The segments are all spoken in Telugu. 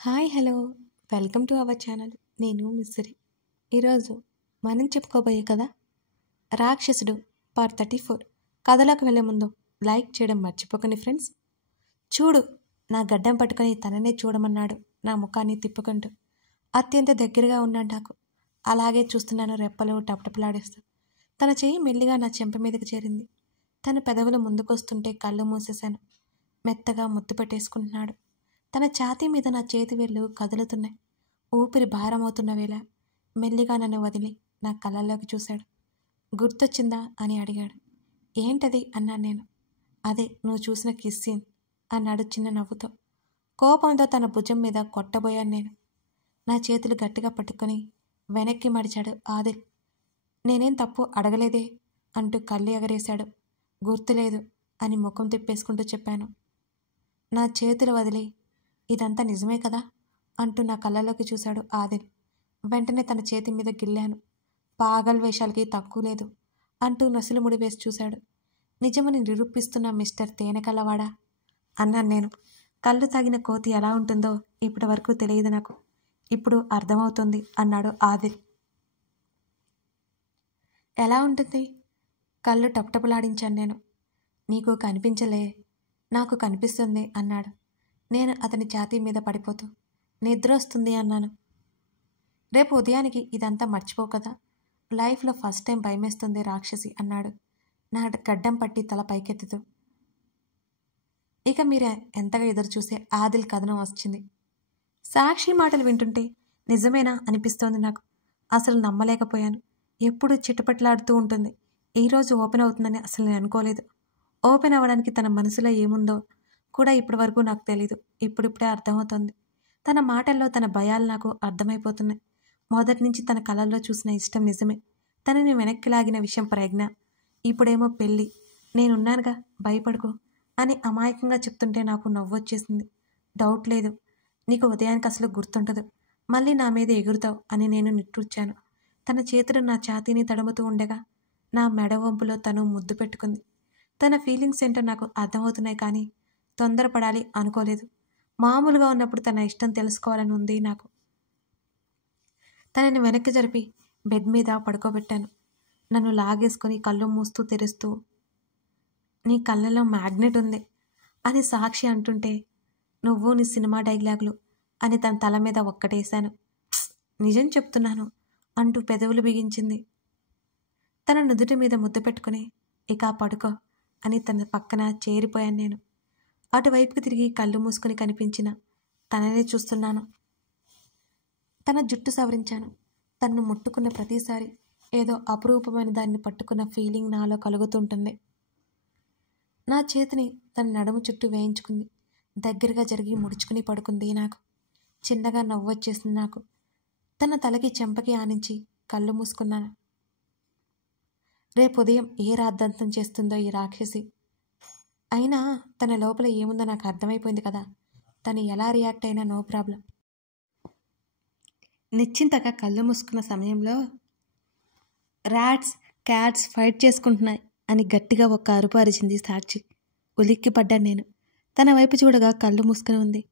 Hi hello welcome to our channel. నేను మిస్సిరి. ఈరోజు మనం చెప్పుకోబోయే కథ రాక్షసుడు పార్ట్ 34. కథలోకి వెళ్ళే ముందు లైక్ చేయడం మర్చిపోకండి ఫ్రెండ్స్. చూడు, నా గడ్డం పట్టుకొని తననే చూడమన్నాడు, నా ముఖాన్ని తిప్పుకుంటూ. అత్యంత దగ్గరగా ఉన్నాడు నాకు. అలాగే చూస్తున్నాను, రెప్పలు టపటపలాడేస్తూ. తన చెయ్యి మెల్లిగా నా చెంప మీదకి చేరింది. తన పెదవులు ముందుకొస్తుంటే కళ్ళు మూసేశాను. మెత్తగా ముద్దు పెట్టేసుకుంటున్నాడు. తన ఛాతీ మీద నా చేతి వేళ్ళు కదులుతున్నాయి. ఊపిరి భారమవుతున్న వేళ మెల్లిగా నన్ను వదిలి నా కళ్ళల్లోకి చూశాడు. గుర్తొచ్చిందా అని అడిగాడు. ఏంటది అన్నాను నేను. అదే నువ్వు చూసిన కిస్ సీన్ అన్నాడు చిన్న నవ్వుతో. కోపంతో తన భుజం మీద కొట్టబోయాను నేను. నా చేతులు గట్టిగా పట్టుకొని వెనక్కి మడిచాడు ఆదిల్. నేనేం తప్పు అడగలేదే అంటూ కళ్ళు ఎగరేశాడు. గుర్తులేదు అని ముఖం తిప్పేసుకుంటూ చెప్పాను. నా చేతులు వదిలి ఇదంతా నిజమే కదా అంటూ నా కళ్ళలోకి చూశాడు ఆదిల్. వెంటనే తన చేతి మీద గిల్లాను. పాగల్ వేషాలకి తక్కువ లేదు అంటూ నొసలు ముడి వేసి చూశాడు. నిజమని నిరూపిస్తున్న మిస్టర్ తేనెకల్లవాడా అన్నాను నేను. కళ్ళు తాగిన కోతి ఎలా ఉంటుందో ఇప్పటి వరకు తెలియదు నాకు, ఇప్పుడు అర్థమవుతుంది అన్నాడు ఆదిల్. ఎలా ఉంటుంది? కళ్ళు టపటపలాడించాను నేను. నీకు కనిపించలే, నాకు కనిపిస్తుంది అన్నాడు. నేను అతని ఛాతీ మీద పడిపోతూ నిద్ర వస్తుంది అన్నాను. రేపు ఉదయానికి ఇదంతా మర్చిపో కదా, లైఫ్లో ఫస్ట్ టైం భయమేస్తుంది రాక్షసి అన్నాడు నా గడ్డం పట్టి తల పైకెత్తుతూ. ఇక మీరు ఎంతగా ఎదురు చూసే ఆదిల్ కథనం వచ్చింది. సాక్షి మాటలు వింటుంటే నిజమేనా అనిపిస్తోంది నాకు. అసలు నమ్మలేకపోయాను. ఎప్పుడూ చిటపట్లాడుతూ ఉంటుంది. ఈరోజు ఓపెన్ అవుతుందని అసలు నేను అనుకోలేదు. ఓపెన్ అవ్వడానికి తన మనసులో ఏముందో కూడా ఇప్పటి వరకు నాకు తెలీదు. ఇప్పుడిప్పుడే అర్థమవుతోంది. తన మాటల్లో తన భయాలు నాకు అర్థమైపోతున్నాయి. మొదటి నుంచి తన కళల్లో చూసిన ఇష్టం నిజమే. తనని వెనక్కి లాగిన విషయం ప్రజ్ఞ. ఇప్పుడేమో పెళ్ళి. నేనున్నానుగా, భయపడుకో అని అమాయకంగా చెప్తుంటే నాకు నవ్వొచ్చేసింది. డౌట్ లేదు, నీకు ఉదయానికి అసలు గుర్తుండదు, మళ్ళీ నా మీద ఎగురుతావు అని నేను నిట్టూర్చాను. తన చేతులు నా ఛాతీని తడుముతూ ఉండగా నా మెడ వంపులో తను ముద్దు పెట్టుకుంది. తన ఫీలింగ్స్ ఏంటో నాకు అర్థమవుతున్నాయి, కానీ తొందరపడాలి అనుకోలేదు. మామూలుగా ఉన్నప్పుడు తన ఇష్టం తెలుసుకోవాలని ఉంది నాకు. తనని వెనక్కి జరిపి బెడ్ మీద పడుకోబెట్టాను. నన్ను లాగేసుకొని కళ్ళు మూస్తూ తెరుస్తూ, నీ కళ్ళలో మ్యాగ్నెట్ ఉంది అని సాక్షి అంటుంటే, నువ్వు నీ సినిమా డైలాగులు అని తన తల మీద ఒక్కటేశాను. నిజం చెప్తున్నాను అంటూ పెదవులు బిగించింది. తన నుదుటి మీద ముద్దు పెట్టుకుని ఇక పడుకో అని తన పక్కన చేరిపోయాను నేను. అటువైపుకి తిరిగి కళ్ళు మూసుకొని కనిపించిన తననే చూస్తున్నాను. తన జుట్టు సవరించాను. తనను ముట్టుకున్న ప్రతిసారి ఏదో అపురూపమైన దాన్ని పట్టుకున్న ఫీలింగ్ నాలో కలుగుతుంటుంది. నా చేతిని తన నడుము చుట్టూ వేయించుకుంది. దగ్గరగా జరిగి ముడుచుకుని పడుకుంది నాకు. చిన్నగా నవ్వొచ్చేసింది నాకు. తన తలకి చెంపకి ఆనించి కళ్ళు మూసుకున్నాను. రేపు ఉదయం ఏ రాద్ధాంతం చేస్తుందో ఈ రాక్షసి. అయినా తన లోపల ఏముందో నాకు అర్థమైపోయింది కదా. తను ఎలా రియాక్ట్ అయినా నో ప్రాబ్లం. నిశ్చింతగా కళ్ళు మూసుకున్న సమయంలో ర్యాట్స్ క్యాట్స్ ఫైట్ చేసుకుంటున్నాయి అని గట్టిగా ఒక్క అరుపు అరిచింది సాక్షి. ఉలిక్కి పడ్డాను నేను. తన వైపు చూడగా కళ్ళు మూసుకుని ఉంది.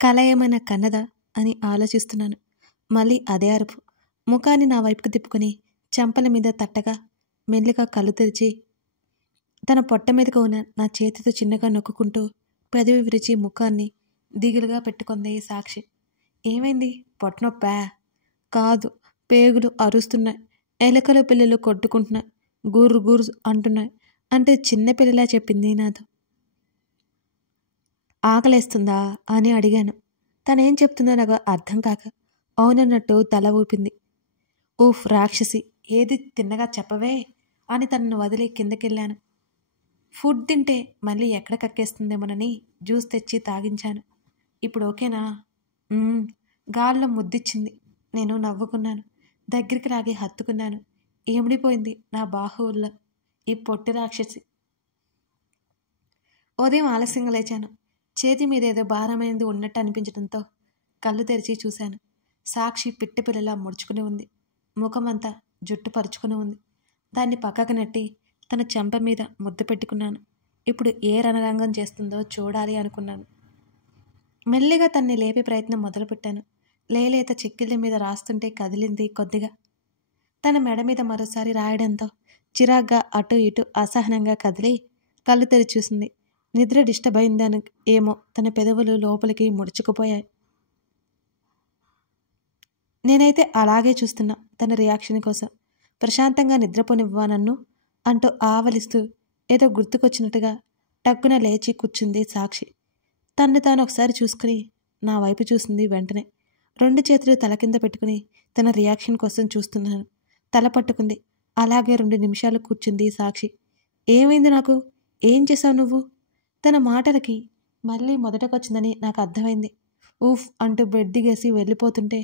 కల ఏమైనా కన్నదా అని ఆలోచిస్తున్నాను. మళ్ళీ అదే అరుపు. ముఖాన్ని నా వైపుకు తిప్పుకొని చెంపల మీద తట్టగా మెల్లిగా కళ్ళు తెరిచి తన పొట్ట మీదకు ఉన్న నా చేతితో చిన్నగా నొక్కుంటూ పెదవి విరిచి ముఖాన్ని దిగులుగా పెట్టుకుంది సాక్షి. ఏమైంది, పొట్టనొప్పా? కాదు, పేగులు అరుస్తున్నాయి, ఎలకల పిల్లలు కొట్టుకుంటున్నాయి, గుర్రు గుర్రు అంటున్నాయి అంటే చిన్నపిల్లలా చెప్పింది నాతో. ఆకలేస్తుందా అని అడిగాను. తనేం చెప్తుందో నాకు అర్థం కాక అవునన్నట్టు తల ఊపింది. ఊఫ్ రాక్షసి, ఏది తిన్నగా చెప్పవే అని తనను వదిలి కిందకెళ్ళాను. ఫుడ్ తింటే మళ్ళీ ఎక్కడ కక్కేస్తుందేమోనని జ్యూస్ తెచ్చి తాగించాను. ఇప్పుడు ఓకేనా? గాల్లో ముద్దిచ్చింది. నేను నవ్వుకున్నాను. దగ్గరికి లాగి హత్తుకున్నాను. ఏమిడిపోయింది నా బాహువుల్లో ఈ పొట్టి రాక్షసి. ఉదయం ఆలస్యంగా లేచాను. చేతి మీద ఏదో భారమైనది ఉన్నట్టు అనిపించడంతో కళ్ళు తెరిచి చూశాను. సాక్షి పిట్టపిల్లలా ముడుచుకుని ఉంది. ముఖమంతా జుట్టు పరుచుకుని ఉంది. దాన్ని పక్కకు నెట్టి తన చెంప మీద ముద్దు పెట్టుకున్నాను. ఇప్పుడు ఏ రణరంగం చేస్తుందో చూడాలి అనుకున్నాను. మెల్లిగా తన్ని లేపే ప్రయత్నం మొదలుపెట్టాను. లేలేత చెక్కిళ్ళ మీద రాస్తుంటే కదిలింది కొద్దిగా. తన మెడ మీద మరోసారి రాయడంతో చిరాగ్గా అటు ఇటు అసహనంగా కదిలి కళ్ళు తెరిచి చూసింది. నిద్ర డిస్టర్బ్ అయిందని ఏమో తన పెదవులు లోపలికి ముడుచుకుపోయాయి. నేనైతే అలాగే చూస్తున్నా తన రియాక్షన్ కోసం. ప్రశాంతంగా నిద్రపోనివ్వా నన్ను అంటూ ఆవలిస్తూ ఏదో గుర్తుకొచ్చినట్టుగా టక్కున లేచి కూర్చుంది సాక్షి. తన్ను తాను ఒకసారి చూసుకుని నా వైపు చూసింది. వెంటనే 2 చేతులు తల కింద పెట్టుకుని తన రియాక్షన్ కోసం చూస్తున్నాను. తల పట్టుకుంది. అలాగే 2 నిమిషాలు కూర్చుంది సాక్షి. ఏమైంది నాకు? ఏం చేశావు నువ్వు? తన మాటలకి మళ్ళీ మొదటకొచ్చిందని నాకు అర్థమైంది. ఊఫ్ అంటూ బెడ్ దిగేసి వెళ్ళిపోతుంటే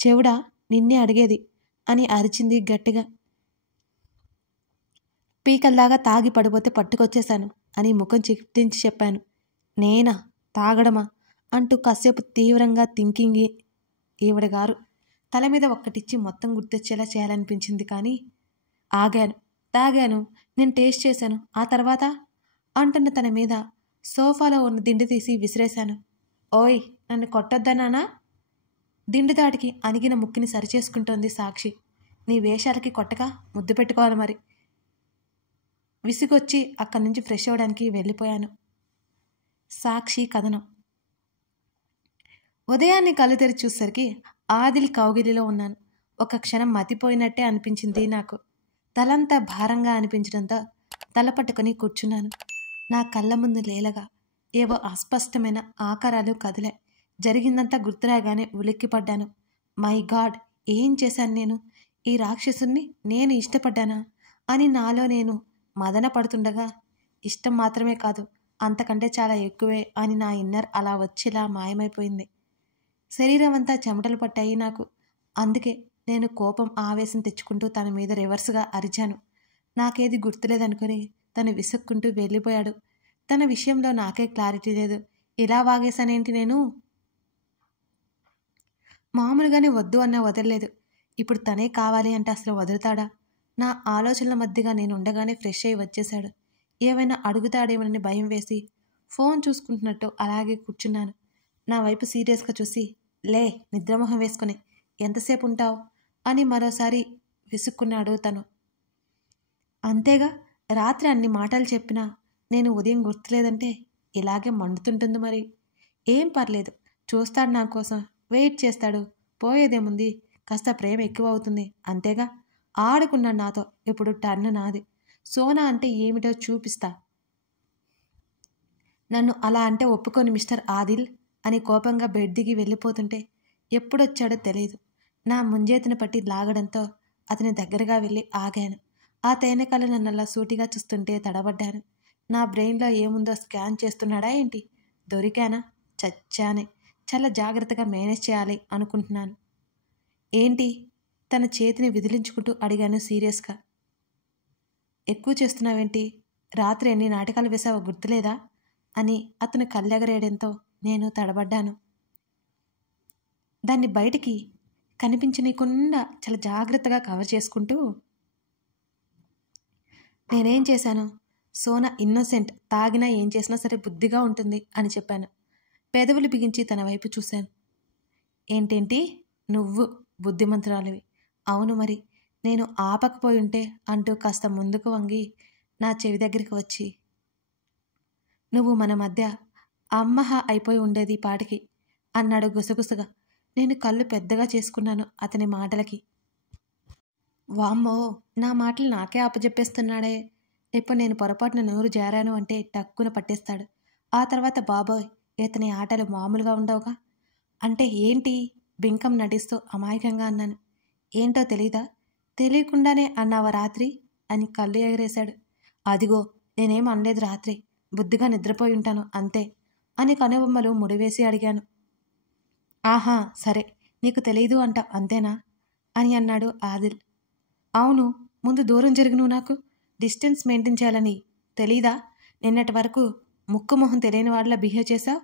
చెవుడా నిన్నే అడిగేది అని అరిచింది గట్టిగా. పీకల్లాగా తాగి పడిపోతే పట్టుకొచ్చేశాను అని ముఖం చిట్టించి చెప్పాను. నేనా? తాగడమా? అంటూ కాసేపు తీవ్రంగా థింకింగ్. ఈవిడగారు తల మీద ఒక్కటిచ్చి మొత్తం గుర్తొచ్చేలా చేయాలనిపించింది. కానీ ఆగాను. తాగాను. నేను టేస్ట్ చేశాను. ఆ తర్వాత అంటున్న తన మీద సోఫాలో ఉన్న దిండు తీసి విసిరేశాను. ఓయ్, నన్ను కొట్టొద్దన్నానా? దిండు దాటికి అణిగిన ముక్కిని సరిచేసుకుంటోంది సాక్షి. నీ వేషాలకి కొట్టక ముద్దు పెట్టుకోవాలి మరి. విసిగొచ్చి అక్కడి నుంచి ఫ్రెష్ అవ్వడానికి వెళ్ళిపోయాను. సాక్షి కథనం. ఉదయాన్నే కళ్ళు తెరిచి చూసేసరికి ఆదిల్ కౌగిలిలో ఉన్నాను. ఒక క్షణం మతిపోయినట్టే అనిపించింది నాకు. తలంతా భారంగా అనిపించడంతో తల పట్టుకుని కూర్చున్నాను. నా కళ్ళ ముందు లేలగా ఏవో అస్పష్టమైన ఆకారాలు కదిలే. జరిగిందంతా గుర్తురాగానే ఉలిక్కిపడ్డాను. మై గాడ్, ఏం చేశాను నేను? ఈ రాక్షసుని నేను ఇష్టపడ్డానా అని నాలో నేను మదన పడుతుండగా, ఇష్టం మాత్రమే కాదు అంతకంటే చాలా ఎక్కువే అని నా ఇన్నర్ అలా వచ్చేలా మాయమైపోయింది. శరీరం అంతా చెమటలు పట్టాయి నాకు. అందుకే నేను కోపం ఆవేశం తెచ్చుకుంటూ తన మీద రివర్స్గా అరిచాను. నాకేది గుర్తులేదనుకుని తను విసుక్కుంటూ వెళ్ళిపోయాడు. తన విషయంలో నాకే క్లారిటీ లేదు. ఇలా వాగేశానేంటి నేను? మామూలుగానే వద్దు అన్నా వదలలేదు. ఇప్పుడు తనే కావాలి అంటే అసలు వదులుతాడా? నా ఆలోచనల మధ్యగా నేను ఉండగానే ఫ్రెష్ అయ్యి వచ్చేశాడు. ఏమైనా అడుగుతాడేమోనని భయం వేసి ఫోన్ చూసుకుంటున్నట్టు అలాగే కూర్చున్నాను. నా వైపు సీరియస్గా చూసి, లే, నిద్రమొహం వేసుకుని ఎంతసేపు ఉంటావు అని మరోసారి విసుక్కున్నాడు తను. అంతేగా, రాత్రి అన్ని మాటలు చెప్పినా నేను ఉదయం గుర్తులేదంటే ఇలాగే మండుతుంటుంది మరి. ఏం పర్లేదు, చూస్తాడు నా కోసం, వెయిట్ చేస్తాడు. పోయేదేముంది, కాస్త ప్రేమ ఎక్కువ అవుతుంది అంతేగా. ఆడుకున్నాడు నాతో. ఇప్పుడు టర్న్ నాది. సోనా అంటే ఏమిటో చూపిస్తా. నన్ను అలా అంటే ఒప్పుకొని మిస్టర్ ఆదిల్ అని కోపంగా బెడ్ దిగి వెళ్ళిపోతుంటే ఎప్పుడొచ్చాడో తెలియదు. నా ముంజేతిని పట్టి లాగడంతో అతని దగ్గరగా వెళ్ళి ఆగాను. ఆ తేనెకళ్ళు నన్నలా సూటిగా చూస్తుంటే తడబడ్డాను. నా బ్రెయిన్లో ఏముందో స్కాన్ చేస్తున్నాడా ఏంటి? దొరికానా? చచ్చానే. చాలా జాగ్రత్తగా మేనేజ్ చేయాలి అనుకుంటున్నాను. ఏంటి? తన చేతిని విదిలించుకుంటూ అడిగాను సీరియస్గా. ఎక్కువ చేస్తున్నావేంటి? రాత్రి ఎన్ని నాటకాలు వేసావో గుర్తులేదా అని అతను కళ్ళెగరేయడంతో నేను తడబడ్డాను. దాన్ని బయటికి కనిపించనీయకుండా చాలా జాగ్రత్తగా కవర్ చేసుకుంటూ, నేనేం చేశాను? సోనా ఇన్నోసెంట్, తాగినా ఏం చేసినా సరే బుద్ధిగా ఉంటుంది అని చెప్పాను. పెదవులు బిగించి తన వైపు చూశాను. ఏంటేంటి? నువ్వు బుద్ధిమంతురాలివి? అవును మరి, నేను ఆపకపోయి ఉంటే అంటూ కాస్త ముందుకు వంగి నా చెవి దగ్గరికి వచ్చి, నువ్వు మన మధ్య అమ్మహ అయిపోయి ఉండేది పాటికి అన్నాడు గుసగుసగా. నేను కళ్ళు పెద్దగా చేసుకున్నాను అతని మాటలకి. వామ్మో, నా మాటలు నాకే అప్పజెప్పేస్తున్నాడే. ఇప్పుడు నేను పొరపాటున నోరు జారాను అంటే టక్కున పట్టేస్తాడు. ఆ తర్వాత బాబోయ్, ఇతని ఆటలు మామూలుగా ఉండవుగా. అంటే ఏంటి? బింకం నటిస్తూ అమాయకంగా అన్నాను. ఏంటో తెలీదా? తెలియకుండానే అన్నావా రాత్రి అని కళ్ళు ఎగరేశాడు. అదిగో, నేనేం అనలేదు రాత్రి. బుద్ధిగా నిద్రపోయి ఉంటాను అంతే అని కనుబొమ్మలు ముడివేసి అడిగాను. ఆహా, సరే, నీకు తెలీదు అంట అంతేనా అని అన్నాడు ఆదిల్. అవును, ముందు దూరం జరిగి నువ్వు నాకు డిస్టెన్స్ మెయింటైన్ చేయాలని తెలీదా? నిన్నటి వరకు ముక్కు మొహం తెలియని వాళ్ళ బిహేవ్ చేశావు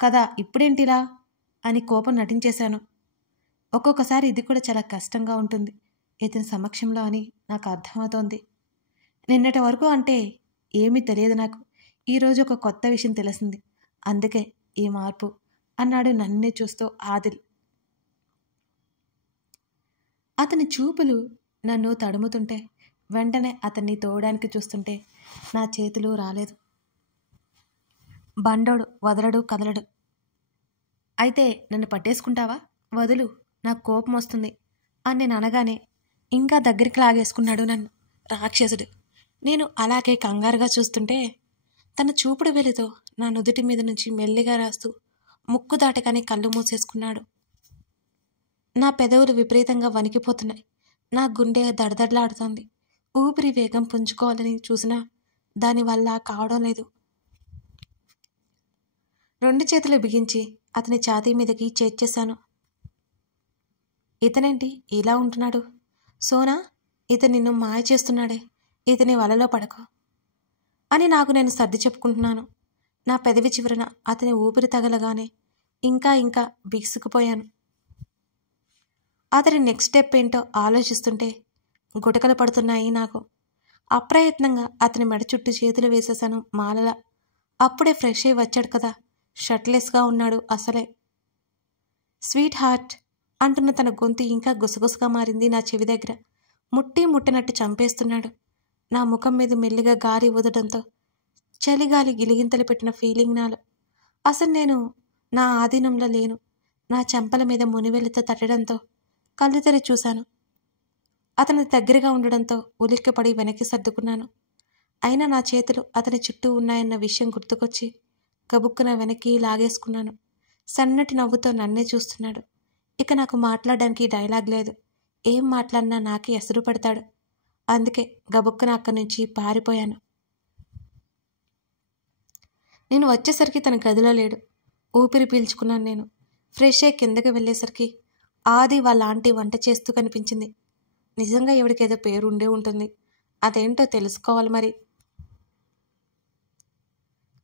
కదా, ఇప్పుడేంటిలా అని కోపం నటించేశాను. ఒక్కొక్కసారి ఇది కూడా చాలా కష్టంగా ఉంటుంది ఇతని సమక్షంలో అని నాకు అర్థమవుతోంది. నిన్నటి వరకు అంటే ఏమీ తెలియదు నాకు. ఈరోజు ఒక కొత్త విషయం తెలిసింది. అందుకే ఈ మార్పు అన్నాడు నన్నే చూస్తూ ఆదిల్. అతని చూపులు నన్ను తడుముతుంటే వెంటనే అతన్ని తోవడానికి చూస్తుంటే నా చేతులు రాలేదు. బండోడు వదలడు కదలడు. అయితే నన్ను పట్టేసుకుంటావా? వదులు, నాకు కోపం వస్తుంది అని నేను అనగానే ఇంకా దగ్గరికి లాగేసుకున్నాడు నన్ను రాక్షసుడు. నేను అలాగే కంగారుగా చూస్తుంటే తన చూపుడు వెలితో నా నుదుటి మీద నుంచి మెల్లిగా రాస్తూ ముక్కు దాటగానే కళ్ళు మూసేసుకున్నాడు. నా పెదవులు విపరీతంగా వణికిపోతున్నాయి. నా గుండె దడదడలాడుతోంది. ఊపిరి వేగం పుంజుకోవాలని చూసినా దానివల్ల కావడం లేదు. 2 చేతులు బిగించి అతని ఛాతీ మీదకి చేర్చేశాను. ఇతనేంటి ఇలా ఉంటున్నాడు? సోనా, ఇతను నిన్ను మాయ చేస్తున్నాడే, ఇతని వలలో పడకు అని నాకు నేను సర్ది చెప్పుకుంటున్నాను. నా పెదవి చివరన అతని ఊపిరి తగలగానే ఇంకా బిగుసుకుపోయాను. అతని నెక్స్ట్ స్టెప్ ఏంటో ఆలోచిస్తుంటే గుటకలు పడుతున్నాయి నాకు. అప్రయత్నంగా అతని మెడ చుట్టూ చేతులు వేసేశాను మాలలా. అప్పుడే ఫ్రెష్ అయి వచ్చాడు కదా, షర్ట్లెస్గా ఉన్నాడు అసలే. స్వీట్ హార్ట్ అంటున్న తన గొంతు ఇంకా గుసగుసగా మారింది నా చెవి దగ్గర. ముట్టినట్టు చంపేస్తున్నాడు. నా ముఖం మీద మెల్లిగా గాలి ఊదడంతో చలిగాలి గిలిగింతలు పెట్టిన ఫీలింగ్ నాలో. అసలు నేను నా ఆధీనంలో లేను. నా చెంపల మీద మునివెలితో తట్టడంతో కళ్ళు తెరి చూశాను. అతని దగ్గరగా ఉండడంతో ఉలిక్కిపడి వెనక్కి సర్దుకున్నాను. అయినా నా చేతులు అతని చుట్టూ ఉన్నాయన్న విషయం గుర్తుకొచ్చి గబుక్కున వెనక్కి లాగేసుకున్నాను. సన్నటి నవ్వుతో నన్నే చూస్తున్నాడు. ఇక నాకు మాట్లాడడానికి డైలాగ్ లేదు. ఏం మాట్లాడినా నాకే ఎసరు పడతాడు. అందుకే గబుక్కున అక్కడి నుంచి పారిపోయాను. నేను వచ్చేసరికి తన గదిలో లేడు. ఊపిరి పీల్చుకున్నాను నేను. ఫ్రెష్ అయ్యి కిందకి వెళ్ళేసరికి ఆది వాళ్ళ ఆంటీ వంట చేస్తూ కనిపించింది. నిజంగా ఎవడికేదో పేరు ఉండే ఉంటుంది. అదేంటో తెలుసుకోవాలి మరి.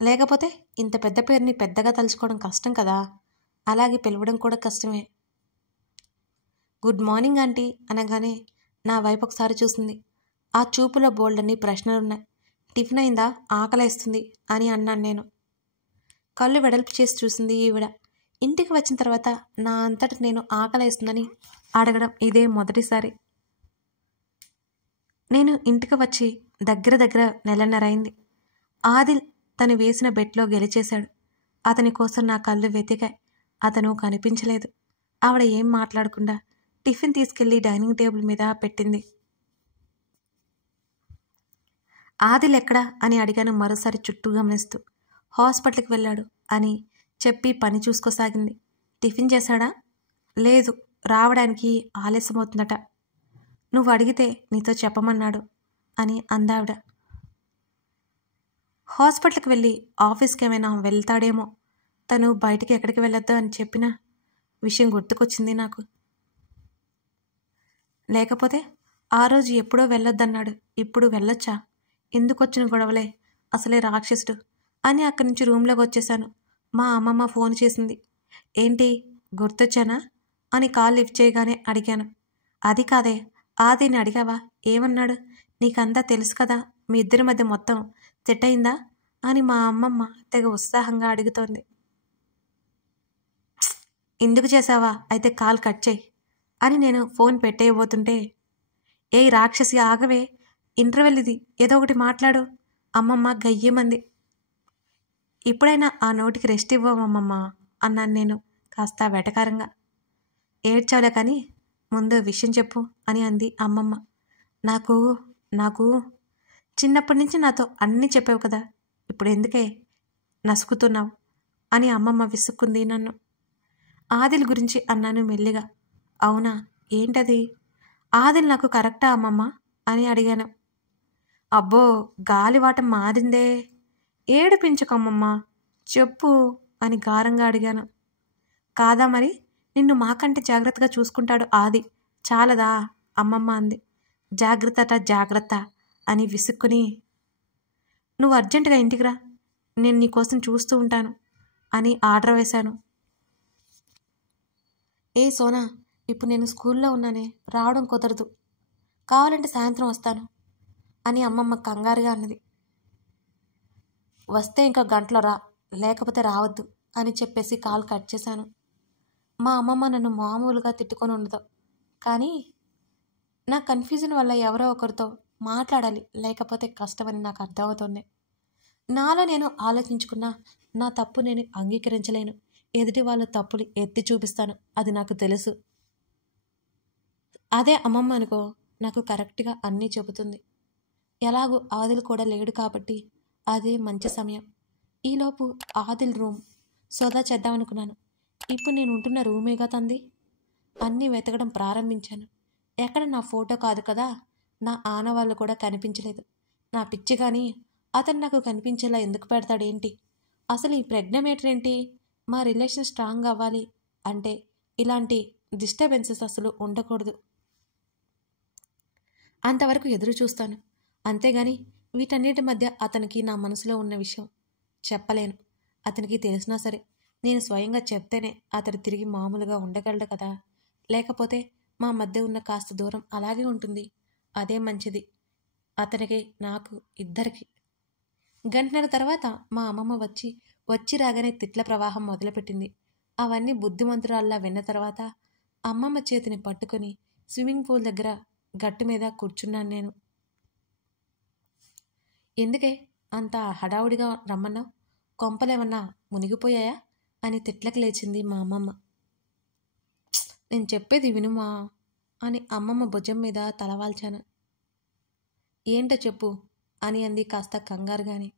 లేకపోతే ఇంత పెద్ద పేరుని పెద్దగా తలుచుకోవడం కష్టం కదా, అలాగే పిలవడం కూడా కష్టమే. గుడ్ మార్నింగ్ ఆంటీ అనగానే నా వైపు ఒకసారి చూసింది. ఆ చూపులో బోల్డన్ని ప్రశ్నలున్నాయి. టిఫిన్ అయిందా, ఆకలేస్తుంది అని అన్నాను నేను. కళ్ళు వెడల్పు చేసి చూసింది ఈవిడ. ఇంటికి వచ్చిన తర్వాత నా అంతట నేను ఆకలేస్తుందని అడగడం ఇదే మొదటిసారి. నేను ఇంటికి వచ్చి దగ్గర నెలన్నరైంది. ఆదిల్ తను వేసిన బెట్లో గెలిచేశాడు. అతని కోసం నా కళ్ళు వెతికాయి. అతను కనిపించలేదు. ఆవిడ ఏం మాట్లాడకుండా టిఫిన్ తీసుకెళ్లి డైనింగ్ టేబుల్ మీద పెట్టింది. ఆదిల్ ఎక్కడా అని అడిగాను మరోసారి చుట్టూ గమనిస్తూ. హాస్పిటల్కి వెళ్ళాడు అని చెప్పి పని చూసుకోసాగింది. టిఫిన్ చేశాడా? లేదు, రావడానికి ఆలస్యమవుతుందట. నువ్వు అడిగితే నీతో చెప్పమన్నాడు అని అందావిడ. హాస్పిటల్కి వెళ్ళి ఆఫీస్కి ఏమైనా వెళ్తాడేమో, తను బయటికి ఎక్కడికి వెళ్ళొద్దు అని చెప్పిన విషయం గుర్తుకొచ్చింది నాకు. లేకపోతే ఆ రోజు ఎప్పుడో వెళ్ళొద్దన్నాడు, ఇప్పుడు వెళ్ళొచ్చా? ఎందుకొచ్చిన గొడవలే, అసలే రాక్షసుడు అని అక్కడి నుంచి రూమ్లోకి వచ్చేశాను. మా అమ్మమ్మ ఫోన్ చేసింది. ఏంటి గుర్తొచ్చానా అని కాల్ లిఫ్ట్ చేయగానే అడిగాను. అది కాదే, ఆదిని అడిగావా? ఏమన్నాడు? నీకంతా తెలుసు కదా, మీ ఇద్దరి మధ్య మొత్తం సెట్ అయిందా అని మా అమ్మమ్మ తెగ ఉత్సాహంగా అడుగుతోంది. ఎందుకు చేసావా? అయితే కాల్ కట్ చేయి అని నేను ఫోన్ పెట్టేయబోతుంటే, ఏయ్ రాక్షసి ఆగవే, ఇంటర్వెల్ ఇది, ఏదో ఒకటి మాట్లాడు అమ్మమ్మ గయ్యమంది. ఇప్పుడైనా ఆ నోటికి రెస్ట్ ఇవ్వమమ్మమ్మ అన్నాను నేను కాస్త వెటకారంగా. ఏడ్చావులే కానీ ముందు విషయం చెప్పు అని అంది అమ్మమ్మ. నాకు చిన్నప్పటి నుంచి నాతో అన్నీ చెప్పావు కదా, ఇప్పుడు ఎందుకే నసుకుతున్నావు అని అమ్మమ్మ విసుక్కుంది నన్ను. ఆదిల్ గురించి అన్నాను మెల్లిగా. అవునా, ఏంటది? ఆదిల్ నాకు కరెక్టా అమ్మమ్మ అని అడిగాను. అబ్బో, గాలివాటం మారిందే, ఏడిపించకమ్మమ్మ, చెప్పు అని గారంగా అడిగాను. కాదా మరి, నిన్ను మాకంటే జాగ్రత్తగా చూసుకుంటాడు ఆది, చాలదా అమ్మమ్మ అంది. జాగ్రత్త అని విసుక్కుని, నువ్వు అర్జెంటుగా ఇంటికి రా, నేను నీకోసం చూస్తూ ఉంటాను అని ఆర్డర్ వేశాను. ఏ సోనా, ఇప్పుడు నేను స్కూల్లో ఉన్నానే, రావడం కుదరదు, కావాలంటే సాయంత్రం వస్తాను అని అమ్మమ్మ కంగారుగా అన్నది. వస్తే ఇంకో గంటలో రా, లేకపోతే రావద్దు అని చెప్పేసి కాల్ కట్ చేశాను. మా అమ్మమ్మ నన్ను మామూలుగా తిట్టుకొని ఉండదు, కానీ నా కన్ఫ్యూజన్ వల్ల ఎవరో ఒకరితో మాట్లాడాలి, లేకపోతే కష్టమని నాకు అర్థమవుతుంది. నాలో నేను ఆలోచించుకున్నా నా తప్పు నేను అంగీకరించలేను. ఎదుటి వాళ్ళ తప్పులు ఎత్తి చూపిస్తాను, అది నాకు తెలుసు. అదే అమ్మమ్మ అనుకో, నాకు కరెక్ట్గా అన్నీ చెబుతుంది. ఎలాగూ ఆదిల్ కూడా లేడు కాబట్టి అదే మంచి సమయం. ఈలోపు ఆదిల్ రూమ్ సోదా చేద్దామనుకున్నాను. ఇప్పుడు నేను ఉంటున్న రూమేగా తంది. అన్నీ వెతకడం ప్రారంభించాను. ఎక్కడ నా ఫోటో కాదు కదా, నా ఆనవాళ్ళు కూడా కనిపించలేదు. నా పిచ్చి కానీ అతను నాకు కనిపించేలా ఎందుకు పెడతాడేంటి? అసలు ఈ ప్రెగ్నమేటర్ ఏంటి? మా రిలేషన్ స్ట్రాంగ్ అవ్వాలి అంటే ఇలాంటి డిస్టర్బెన్సెస్ అసలు ఉండకూడదు. అంతవరకు ఎదురు చూస్తాను, అంతేగాని వీటన్నిటి మధ్య అతనికి నా మనసులో ఉన్న విషయం చెప్పలేను. అతనికి తెలిసినా సరే నేను స్వయంగా చెప్తేనే అతడు తిరిగి మామూలుగా ఉండగలడు కదా. లేకపోతే మా మధ్య ఉన్న కాస్త దూరం అలాగే ఉంటుంది. అదే మంచిది అతనికి, నాకు, ఇద్దరికి. గంటన్నర తర్వాత మా అమ్మమ్మ వచ్చి రాగానే తిట్ల ప్రవాహం మొదలుపెట్టింది. అవన్నీ బుద్ధిమంతురాల్లా విన్న తర్వాత అమ్మమ్మ చేతిని పట్టుకొని స్విమ్మింగ్ పూల్ దగ్గర గట్టు మీద కూర్చున్నాను నేను. ఎందుకే అంత హడావుడిగా రమ్మన్నావు? కొంపలేమన్నా మునిగిపోయాయా అని తిట్లకు లేచింది మా అమ్మమ్మ. నేను చెప్పేది వినుమా అని అమ్మమ్మ భుజం మీద తలవాల్చాను. ఏంటో చెప్పు అని అంది కాస్త కంగారుగాని.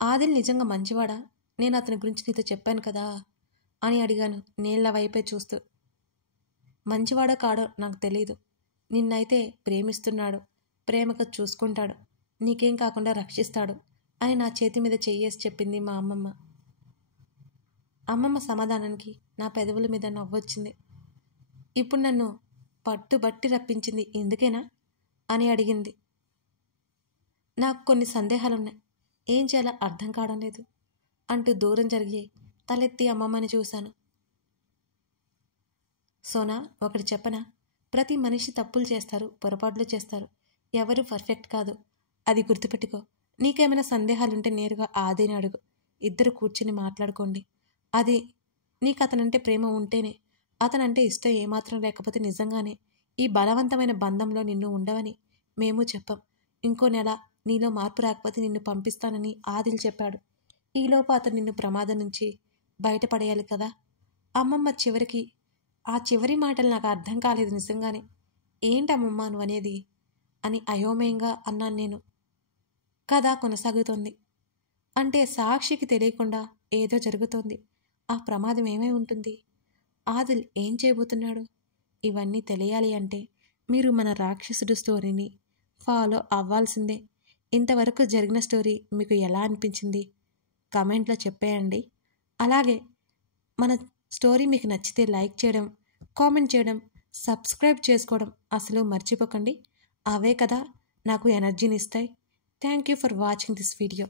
ఆదిల్ నిజంగా మంచివాడా? నేను అతని గురించి నీతో చెప్పాను కదా అని అడిగాను నీళ్ల వైపే చూస్తూ. మంచివాడో కాడో నాకు తెలీదు. నిన్నైతే ప్రేమిస్తున్నాడు, ప్రేమగా చూసుకుంటాడు, నీకేం కాకుండా రక్షిస్తాడు అని నా చేతి మీద చెయ్యేసి చెప్పింది మా అమ్మమ్మ. అమ్మమ్మ సమాధానానికి నా పెదవుల మీద నవ్వొచ్చింది. ఇప్పుడు నన్ను పట్టుబట్టి రప్పించింది ఎందుకేనా అని అడిగింది. నాకు కొన్ని సందేహాలున్నాయి, ఏం చేయాలో అర్థం కావడం లేదు అంటూ దూరం జరిగి తలెత్తి అమ్మమ్మని చూశాను. సోనా, ఒకటి చెప్పనా? ప్రతి మనిషి తప్పులు చేస్తారు, పొరపాట్లు చేస్తారు. ఎవరు పర్ఫెక్ట్ కాదు, అది గుర్తుపెట్టుకో. నీకేమైనా సందేహాలుంటే నేరుగా ఆదిని అడుగు. ఇద్దరు కూర్చుని మాట్లాడుకోండి. అది నీకు అతనంటే ప్రేమ ఉంటేనే, అతనంటే ఇష్టం ఏమాత్రం లేకపోతే నిజంగానే ఈ బలవంతమైన బంధంలో నిన్ను ఉండవని మేము చెప్పం. ఇంకో నెల నీలో మార్పు రాకపోతే నిన్ను పంపిస్తానని ఆదిల్ చెప్పాడు. ఈలోపు అతను నిన్ను ప్రమాదం నుంచి బయటపడేయాలి కదా. అమ్మమ్మ ఆ చివరి మాటలు నాకు అర్థం కాలేదు నిజంగానే. ఏంటమ్మమ్మ నువ్వు అనేది అని అయోమయంగా అన్నాను నేను. కథ కొనసాగుతోంది. అంటే సాక్షికి తెలియకుండా ఏదో జరుగుతోంది. ఆ ప్రమాదం ఏమై ఉంటుంది? ఆదిల్ ఏం చేయబోతున్నాడు? ఇవన్నీ తెలియాలి అంటే మీరు మన రాక్షసుడు స్టోరీని ఫాలో అవ్వాల్సిందే. ఇంతవరకు జరిగిన స్టోరీ మీకు ఎలా అనిపించింది కమెంట్లో చెప్పేయండి. అలాగే మన స్టోరీ మీకు నచ్చితే లైక్ చేయడం, కామెంట్ చేయడం, సబ్స్క్రైబ్ చేసుకోవడం అసలు మర్చిపోకండి. అవే కదా నాకు ఎనర్జీని ఇస్తాయి. Thank you for watching this video.